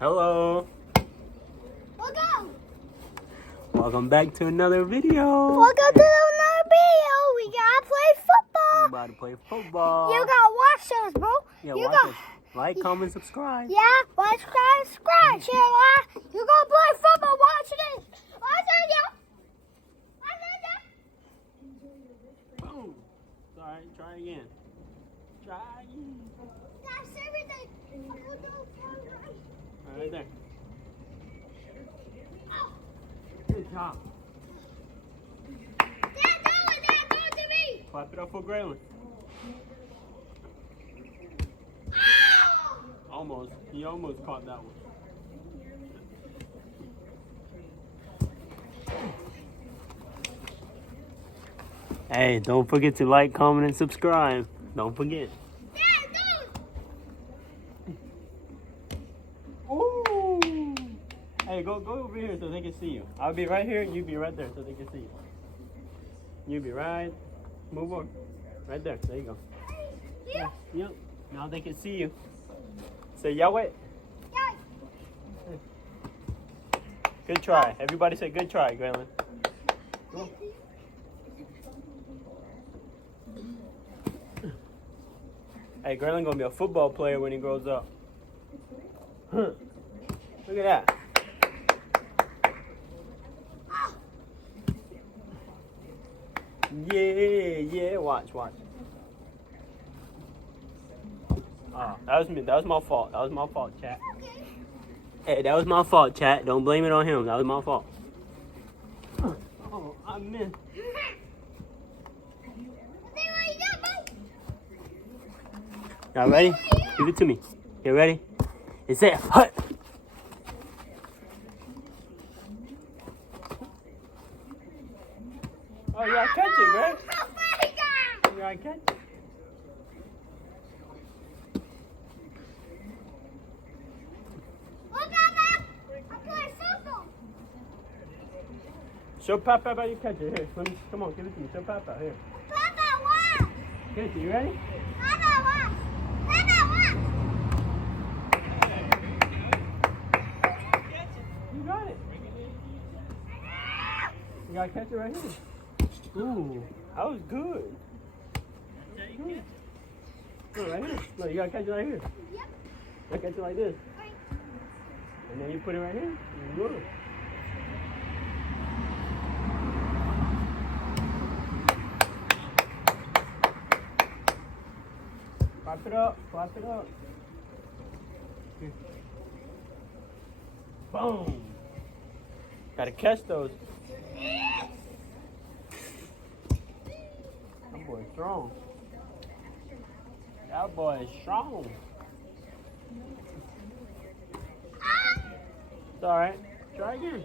Hello. Welcome back to another video. Welcome to another video. We gotta play football. We're about to play football. You gotta watch us, bro. Yeah, you watch us. Like, comment, subscribe. Yeah, like, subscribe, share, like. You gonna play football. Watch this. Watch it, yo. Watch it, yo. Boom. Sorry, try again. Try again. That's everything. Right there. Oh. Good job. Dad, do it to me. Clap it up for Graylin. Ow. Almost. He almost caught that one. Hey, don't forget to like, comment, and subscribe. Don't forget. Dad, do it. Ooh. Hey, go over here so they can see you. I'll be right here, you be right there so they can see you. You be right. Move on. Right there. There you go. Yeah. Yep. Now they can see you. Say Yahweh. Yeah. Good try. Everybody say good try, Graylin. Come on. Hey, Graylin gonna be a football player when he grows up. Look at that. Yeah, watch. Oh, that was me. That was my fault. Chat. Hey, that was my fault, chat. Don't blame it on him. That was my fault. Oh, I missed. Y'all ready? Give it to me. You ready? It's it. Hut. Oh, you gotta catch it, right? You gotta catch it. Show Papa how you catch it. Here, let me, come on, give it to me. Show Papa. Here. Papa, what? Catch it. You ready? Papa, what? Papa, what? You got it. You gotta catch it right here. Ooh, that was good. Good. Look, right here. Look, you gotta catch it right here. Yep. You catch it like this. And then you put it right here. Good. Clap it up. Here. Boom. Gotta catch those. That boy is strong. That boy is strong. It's alright. Try again.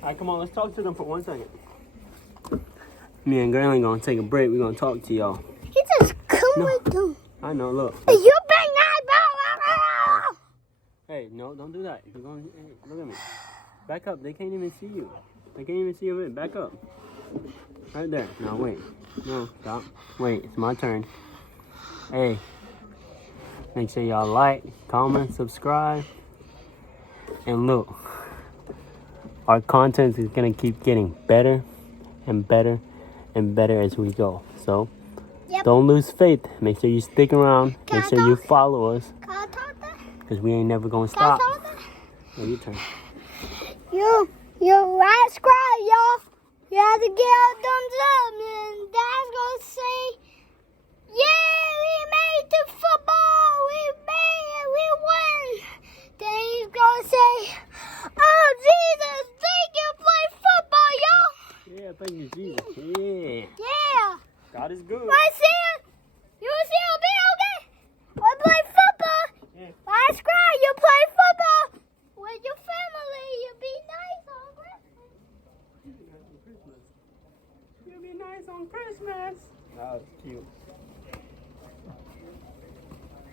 Alright, come on, let's talk to them for 1 second. Me and Graylin gonna take a break. We're gonna talk to y'all. He just come with them. I know, look. You bang that ball. Hey, no, don't do that. You're going, hey, look at me. Back up. They can't even see you. They can't even see you. Back up. Right there. No, wait. No, stop. Wait, it's my turn. Hey, make sure y'all like, comment, subscribe. And look, our content is going to keep getting better and better and better as we go. So, don't lose faith. Make sure you stick around. Make sure you follow us. Because we ain't never going to stop. Yeah, your turn. You right, subscribe, y'all. You have to get a thumbs up, and Dad's gonna say, yeah, we made the football. We made it. We won. Then he's gonna say, oh, Jesus, thank you play football, y'all. Yeah, thank you, Jesus. Yeah. Yeah. God is good. I see it. You see it, be okay? I play football. Yeah. I subscribe, you play football. With your family, you be nice on Christmas. You'll be nice on Christmas. That was cute.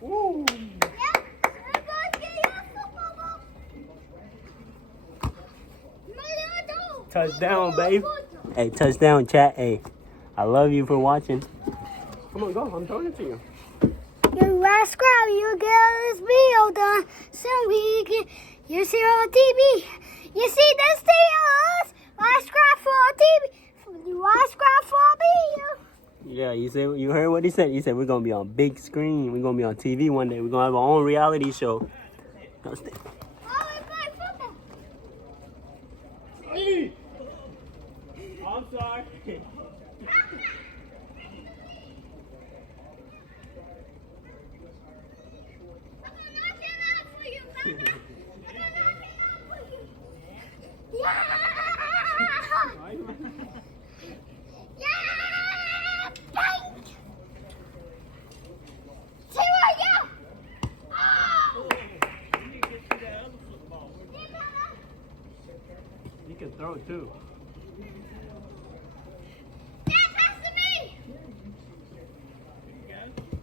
Ooh. Yeah, I'm gonna get your football ball. Touchdown, babe. Hey, touchdown, chat. Hey, I love you for watching. Come on, go. I'm throwing it to you. You last grab, you get this video done. So we can, you see on TV. You see this Steelers. Last grab for TV. Last grab for video. Yeah, you heard what he said. He said we're gonna be on big screen. We're gonna be on TV one day. We're gonna have our own reality show. No, stay. Oh, we play football. Hey! I'm sorry. You can throw it too.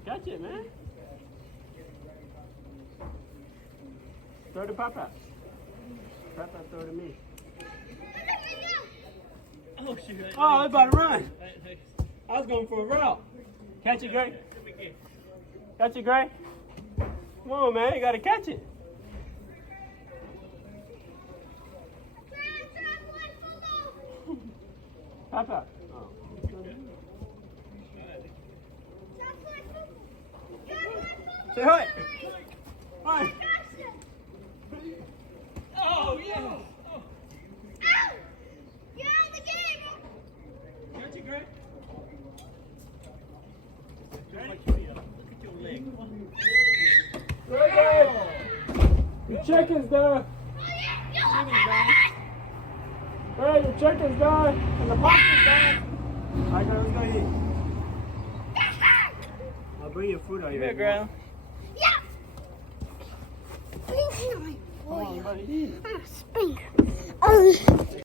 Catch it, man. Throw to Papa. Papa, throw to me. Oh, shoot. Oh, I was about to run. I was going for a route. Catch it, Gray. Catch it, Gray. Come on, man. You got to catch it. Papa. Oh. Say hi. Hi. Oh, yeah. Oh. Ow! You're out of the game. Catch it, Gray. Your chicken's done. Hey, your chicken's done. And the pasta's done. All right, guys, let's go eat. I'll bring your food out here. Yeah, girl. Yeah. Bring it Come on, buddy. Spring.